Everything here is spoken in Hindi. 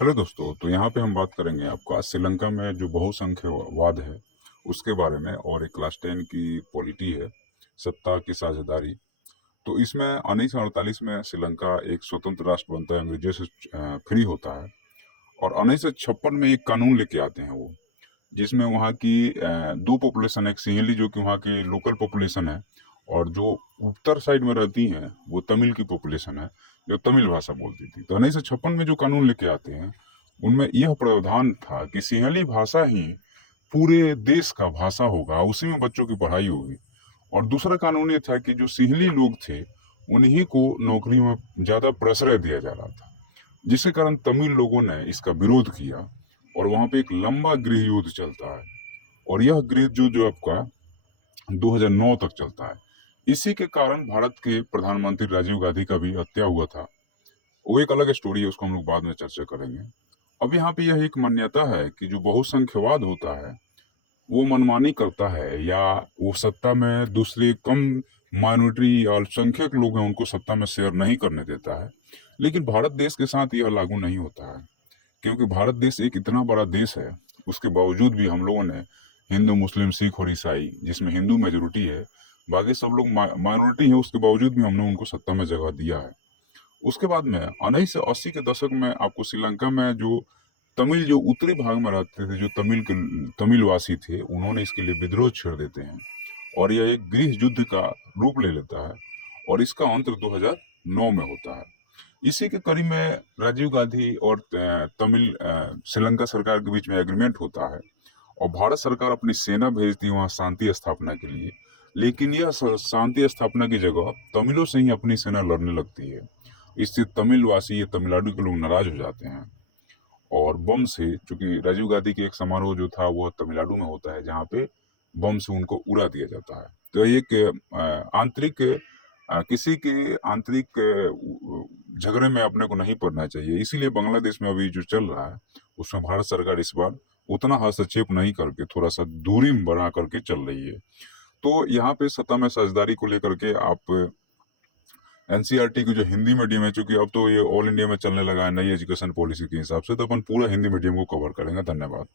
हेलो दोस्तों, तो यहाँ पे हम बात करेंगे आपका श्रीलंका में जो बहुसंख्यवाद है उसके बारे में, और एक क्लास 10 की पॉलिटी है, सत्ता की साझेदारी। तो इसमें 1948 में श्रीलंका एक स्वतंत्र राष्ट्र बनता है, अंग्रेजों से फ्री होता है। और 1956 में एक कानून लेके आते हैं वो, जिसमें वहाँ की दो पॉपुलेशन, एक सिंहली जो कि वहाँ की लोकल पॉपुलेशन है, और जो उत्तर साइड में रहती हैं वो तमिल की पॉपुलेशन है, जो तमिल भाषा बोलती थी। तो 1956 में जो कानून लेके आते हैं उनमें यह प्रावधान था कि सिंहली भाषा ही पूरे देश का भाषा होगा, उसी में बच्चों की पढ़ाई होगी। और दूसरा कानून ये था कि जो सिंहली लोग थे उन्हीं को नौकरी में ज्यादा प्रश्रय दिया जा रहा था, जिसके कारण तमिल लोगों ने इसका विरोध किया। और वहां पे एक लंबा गृह युद्ध चलता है, और यह गृह युद्ध जो आपका 2009 तक चलता है। इसी के कारण भारत के प्रधानमंत्री राजीव गांधी का भी हत्या हुआ था। वो एक अलग स्टोरी है, उसको हम लोग बाद में चर्चा करेंगे। अब यहाँ पे यह एक मान्यता है कि जो बहुसंख्यवाद होता है वो मनमानी करता है, या वो सत्ता में दूसरे कम माइनॉरिटी या अल्पसंख्यक लोग हैं उनको सत्ता में शेयर नहीं करने देता है। लेकिन भारत देश के साथ यह लागू नहीं होता है, क्योंकि भारत देश एक इतना बड़ा देश है। उसके बावजूद भी हम लोगों ने हिंदू, मुस्लिम, सिख और ईसाई, जिसमें हिंदू मेजोरिटी है, बाकी सब लोग माइनॉरिटी है, उसके बावजूद भी हमने उनको सत्ता में जगह दिया है। उसके बाद में 1980 के दशक में आपको श्रीलंका में जो तमिल, जो उत्तरी भाग में रहते थे, जो तमिलवासी थे, उन्होंने इसके लिए विद्रोह छेड़ देते हैं, और यह एक गृह युद्ध का रूप ले लेता है। और इसका अंत 2009 में होता है। इसी के कड़ी में राजीव गांधी और श्रीलंका सरकार के बीच में एग्रीमेंट होता है, और भारत सरकार अपनी सेना भेजती है वहाँ शांति स्थापना के लिए। लेकिन यह शांति स्थापना की जगह तमिलों से ही अपनी सेना लड़ने लगती है। इससे तमिलवासी, ये तमिलनाडु के लोग नाराज हो जाते हैं, और बम से, चूंकि राजीव गांधी के एक समारोह जो था वो तमिलनाडु में होता है, जहाँ पे बम से उनको उड़ा दिया जाता है। तो एक आंतरिक, किसी के आंतरिक झगड़े में अपने को नहीं पड़ना चाहिए। इसीलिए बांग्लादेश में अभी जो चल रहा है उसमें भारत सरकार इस बार उतना हस्तक्षेप नहीं करके थोड़ा सा दूरी बना करके चल रही है। तो यहाँ पे सत्ता में साझेदारी को लेकर के आप एनसीईआरटी की जो हिंदी मीडियम है, चूंकि अब तो ये ऑल इंडिया में चलने लगा है नई एजुकेशन पॉलिसी के हिसाब से, तो अपन पूरा हिंदी मीडियम को कवर करेंगे। धन्यवाद।